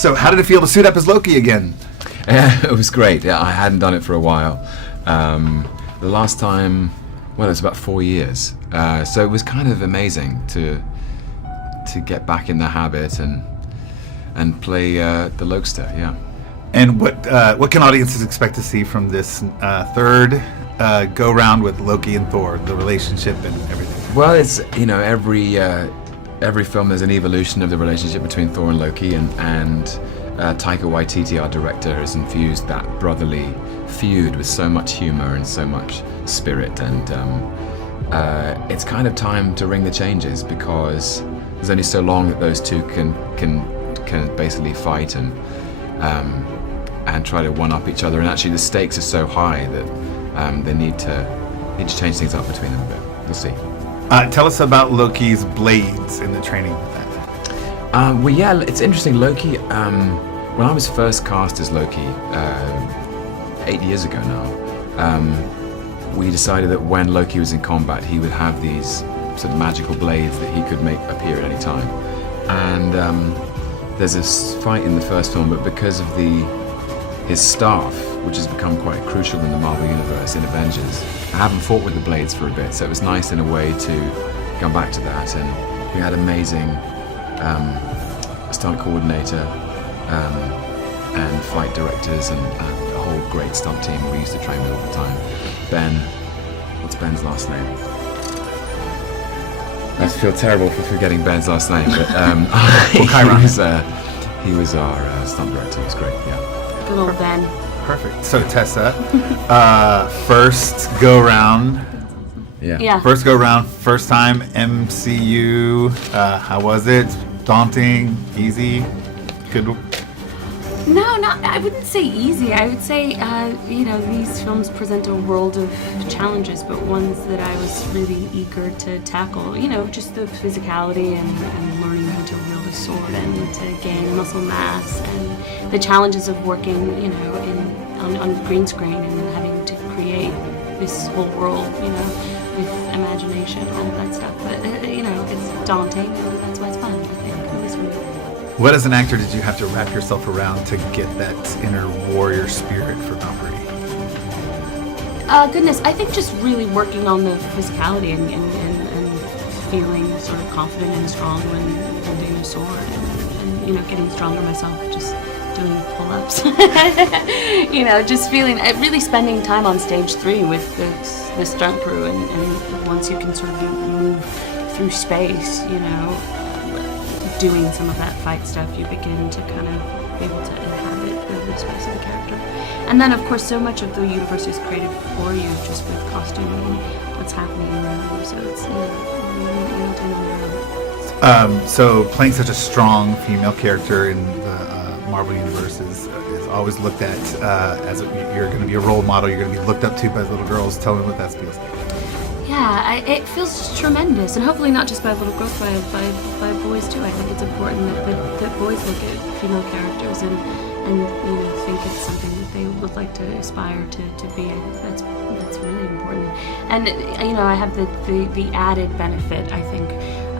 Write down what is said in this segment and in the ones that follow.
So how did it feel to suit up as Loki again? It was great. Yeah, I hadn't done it for a while. The last time, well, it was about 4 years. So it was kind of amazing to get back in the habit and play the Lokester. Yeah. And what can audiences expect to see from this third go round with Loki and Thor, the relationship and everything? Well, it's every film there's an evolution of the relationship between Thor and Loki, and Taika Waititi, our director, has infused that brotherly feud with so much humor and so much spirit, and it's kind of time to ring the changes, because there's only so long that those two can basically fight and try to one-up each other, and actually the stakes are so high that they need to change things up between them a bit. We'll see. Tell us about Loki's blades and the training with that. Well, yeah, it's interesting. Loki, when I was first cast as Loki 8 years ago now, we decided that when Loki was in combat, he would have these sort of magical blades that he could make appear at any time. And there's this fight in the first film, but because of his staff, which has become quite crucial in the Marvel Universe in Avengers, I haven't fought with the blades for a bit, so it was nice in a way to come back to that. And we had amazing stunt coordinator and fight directors and a whole great stunt team we used to train with all the time. Ben, what's Ben's last name? I feel terrible for forgetting Ben's last name, but he was our stunt director. He was great, yeah. Good old Ben. Perfect. So Tessa, first go round. Yeah. First go round, first time MCU. How was it? Daunting? Easy? Good? No, I wouldn't say easy. I would say, these films present a world of challenges, but ones that I was really eager to tackle. Just the physicality and learning how to wield a sword and to gain muscle mass, and the challenges of working, on green screen and having to create this whole world, with imagination, all of that stuff. But, it's daunting, and that's why it's fun, I think, at least for me. What as an actor did you have to wrap yourself around to get that inner warrior spirit for Valkyrie? Goodness, I think just really working on the physicality and feeling sort of confident and strong when holding a sword and getting stronger myself, just doing pull-ups. Just feeling, really spending time on stage 3 with the stunt crew, and once you can sort of move through space, doing some of that fight stuff, you begin to kind of be able to inhabit the space of the character. And then, of course, so much of the universe is created for you, just with costume and what's happening around you. So it's, you don't do it on your own. So playing such a strong female character in the Marvel Universe is always looked at as you're going to be a role model, you're going to be looked up to by little girls. Tell me what that feels like. Yeah, it feels tremendous, and hopefully not just by little girls, by boys too. I think it's important that boys look at female characters and think it's something that they would like to aspire to be. I think that's really important. And I have the added benefit, I think,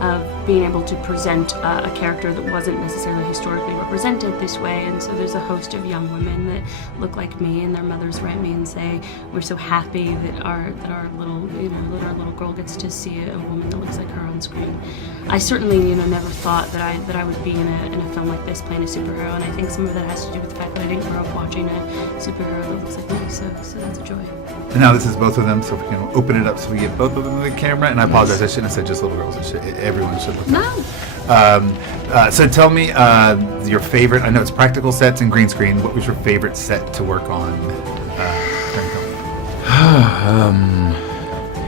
of being able to present a character that wasn't necessarily historically represented this way. And so there's a host of young women that look like me, and their mothers write me and say, we're so happy that our little girl gets to see a woman that looks like her on screen. I certainly never thought that I would be in a film like this playing a superhero, and I think some of that has to do with the fact that I didn't grow up watching a superhero that looks like me, so that's a joy. And now this is both of them, so we can open it up so we get both of them in the camera. And I apologize, I shouldn't have said just little girls. Everyone should look. No. So tell me your favorite. I know it's practical sets and green screen. What was your favorite set to work on during filming?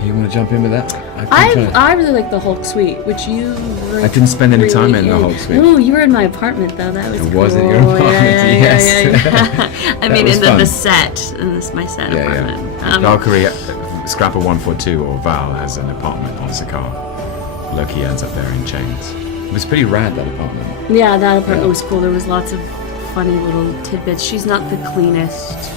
You want to jump in with that? I really like the Hulk suite, which you. I didn't spend any time in the Hulk suite. Oh, you were in my apartment though. That was cool. Was it your apartment? Yes. Yeah. I mean, in the set, in my set apartment. Yeah. Valkyrie, Scrapper 142 or Val has an apartment on Sakaar. Loki ends up there in chains. It was pretty rad, that apartment. Yeah, that apartment was cool. There was lots of funny little tidbits. She's not the cleanest,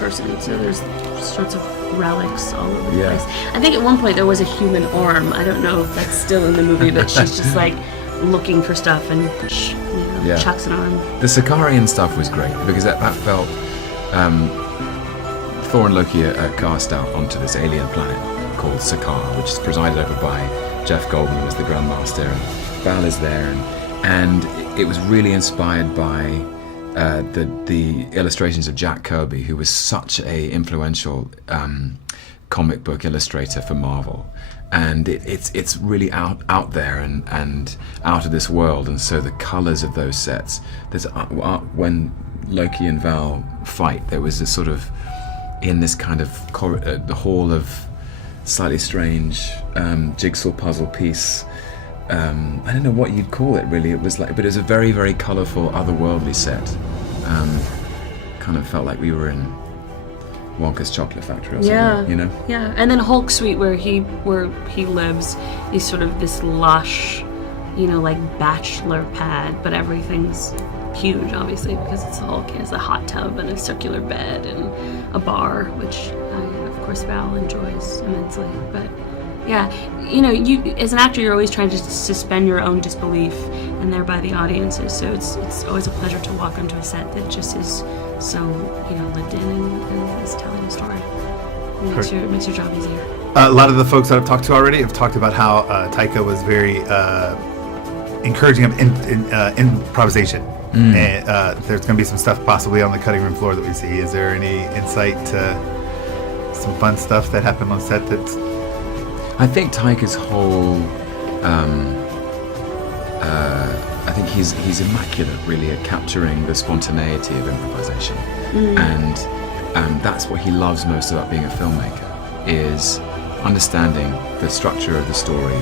person, so there's sorts of relics all over the place. I think at one point there was a human arm. I don't know if that's still in the movie, but she's just like looking for stuff and Yeah. chucks it on. The Sicarian stuff was great because that felt Thor and Loki are cast out onto this alien planet called Sakaar, which is presided over by Jeff Goldblum as the Grandmaster, and Val is there, and it was really inspired by the illustrations of Jack Kirby, who was such a influential comic book illustrator for Marvel. And it's really out there and out of this world, and so the colours of those sets. There's when Loki and Val fight, there was this sort of in this kind of the hall of slightly strange jigsaw puzzle piece. I don't know what you'd call it really. It was like, but it was a very, very colourful, otherworldly set. Kind of felt like we were in Wonka's Chocolate Factory or something, you know? Yeah, and then Hulk Suite, where he lives, is sort of this lush, like bachelor pad, but everything's huge, obviously, because it's Hulk. He has a hot tub and a circular bed and a bar, which, of course, Val enjoys immensely. But yeah, you as an actor, you're always trying to suspend your own disbelief, and thereby the audience's. So it's always a pleasure to walk onto a set that just is so lived in and is telling a story. It makes your job easier. A lot of the folks that I've talked to already have talked about how Taika was very encouraging of improvisation. And there's going to be some stuff possibly on the cutting room floor that we see. Is there any insight to some fun stuff that happened on set that's... I think Taika's whole I think he's immaculate really at capturing the spontaneity of improvisation, and that's what he loves most about being a filmmaker, is understanding the structure of the story,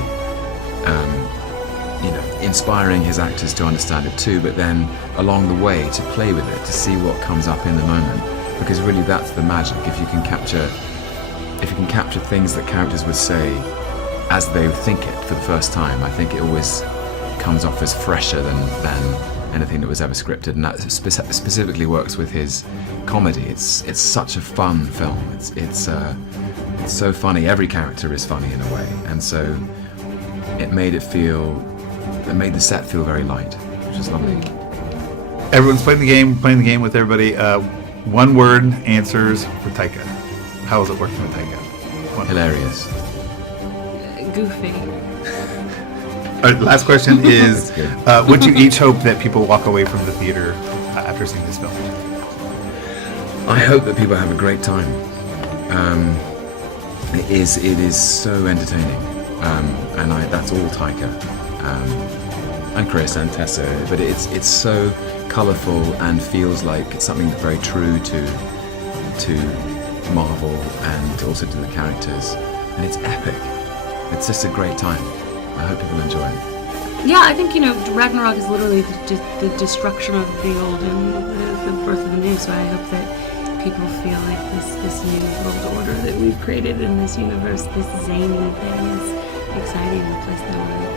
inspiring his actors to understand it too, but then along the way to play with it, to see what comes up in the moment, because really that's the magic. If you can capture things that characters would say as they think it for the first time, I think it always comes off as fresher than anything that was ever scripted, and that specifically works with his comedy. It's such a fun film. It's so funny. Every character is funny in a way, and so it made the set feel very light, which is lovely. Everyone's playing the game with everybody. One word answers for Taika. How is it working with Taika? Hilarious. Goofy. Last question is, would you each hope that people walk away from the theater after seeing this film? I hope that people have a great time. It is so entertaining, and that's all Taika, and Chris and Tessa. But it's so colourful and feels like it's something very true to Marvel and also to the characters, and it's epic. It's just a great time. I hope people enjoy it. Yeah, I think Ragnarok is literally the destruction of the old and the birth of the new. So I hope that people feel like this new world order that we've created in this universe, this zany thing, is exciting and a place they want to